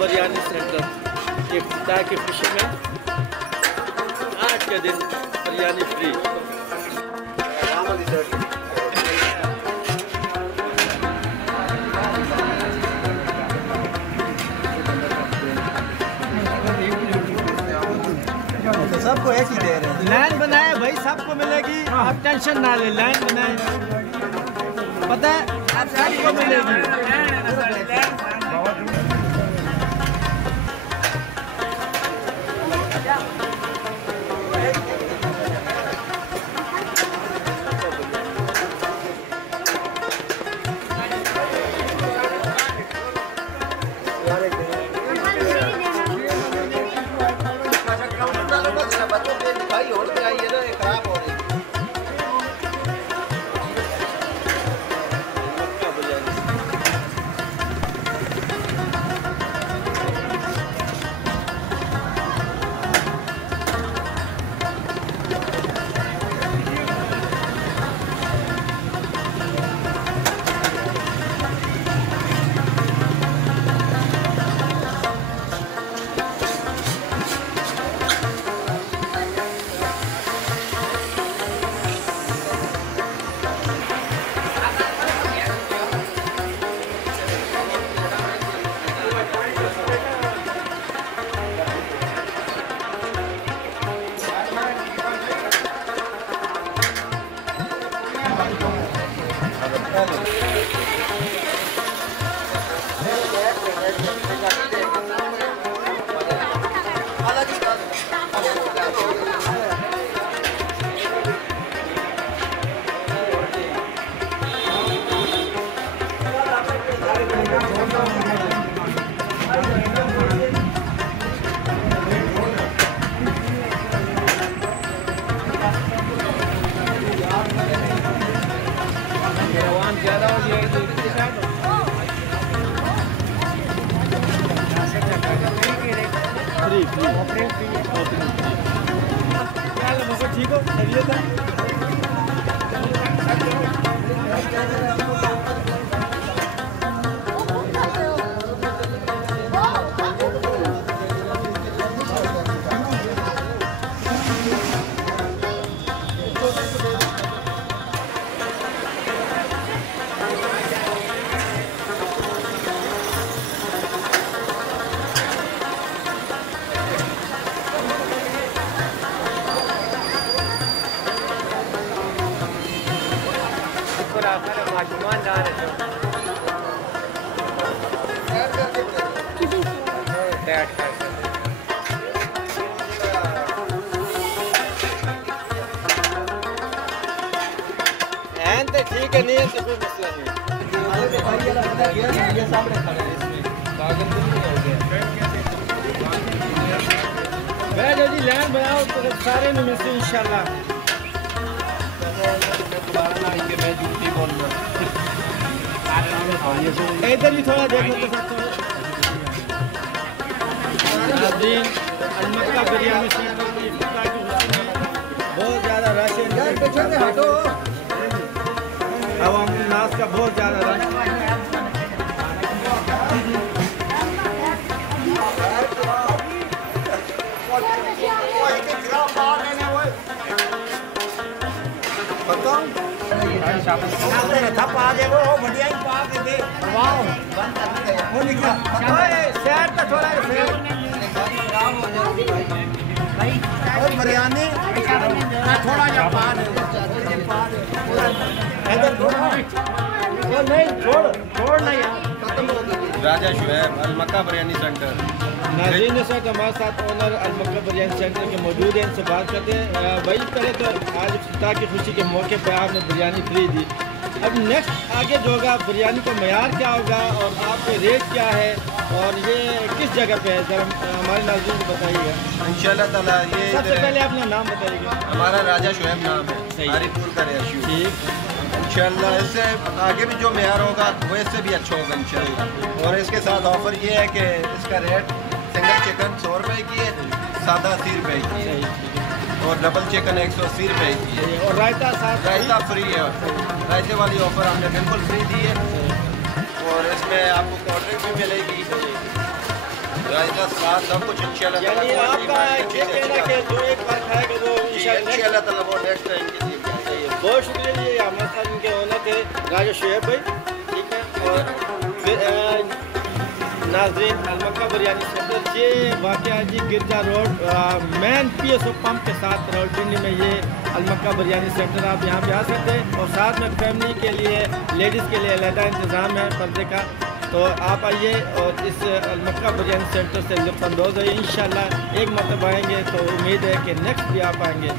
Biryani centre ये खुलता है कि खुशी में आज के दिन बिरयानी फ्री। सबको एक ही दे रहे हैं। लाइन बनाए भाई, सबको मिलेगी, आप टेंशन ना ले। लाइन बनाए, पता है आप सबको मिलेगी। ठीक हो, खरीद ठीक है, नहीं है तो कोई मसला नहीं। ये सामने खड़े हैं, इसमें कागज नहीं हो गया। बैठो जी, लाइन बनाओ तो सारे में मिलते इंशाल्लाह। इधर भी थोड़ा देखो तो मक्का बिरयानी बहुत ज़्यादा रश है। अब हम नाश का बहुत ज़्यादा रश थप आ जाए वो बढ़िया ही पा के दे वाओ वो निकला ओए शहर का थोड़ा और बिरयानी थोड़ा जा पा दे इधर वो नहीं छोड़ नहीं यार खत्म हो गई। राजा शुएब अलमक्का बिरयानी सेंटर। नाज़रीन इस वक्त हमारे साथ ओनर अलमक्का बिरयानी सेंटर के मौजूद हैं, इनसे बात करते हैं। वही पहले तो आज इफ्तिताह की खुशी के मौके पर आपने बिरयानी फ्री दी, अब नेक्स्ट आगे जो होगा बिरयानी का मयार क्या होगा और आपके रेट क्या है और ये किस जगह पे है, जरा हमारे नाज़रीन को बताइएगा। इंशाल्लाह ताला ये सबसे पहले अपना नाम बताइएगा। हमारा राजा शुएब नाम है, हरीपुर का रेशू। ठीक, इंशाल्लाह इससे आगे भी जो मेयार होगा वो इससे भी अच्छा होगा इंशाल्लाह। और इसके साथ ऑफर ये है कि इसका रेट सिंगल चिकन 100 रुपये की है, सादा 80 रुपये की है और डबल चिकन 180 रुपये की है और रायता साथ रायता फ्री है। रायते वाली ऑफर हमने बिल्कुल फ्री दी है और इसमें आपको कोल्ड ड्रिंक भी मिलेगी, रायता साथ सब कुछ इंशाल्लाह। यानी आपका ये कहना कि जो एक बार खाएगा वो इंशाल्लाह ताला वो नेक्स्ट टाइम के लिए बहुत शुक्रिया। ये हमारे साथ इनके ओनर थे राजा शुएब भाई, ठीक है। और फिर नाज़रीन अलमक्का बिरयानी सेंटर ये वाक़या जी गिरजा रोड मेन PSO पंप के साथ रावलपिंडी में ये अलमक्का बिरयानी सेंटर, आप यहाँ पे आ सकते हैं। और साथ में फैमिली के लिए लेडीज़ के लिए अलहदा इंतज़ाम है पर्दे का, तो आप आइए और इस अलमक्का बिरयानी सेंटर से लुत्फ़अंदोज़ है। इंशाल्लाह एक मरतबा आएंगे तो उम्मीद है कि नेक्स्ट भी आप आएंगे।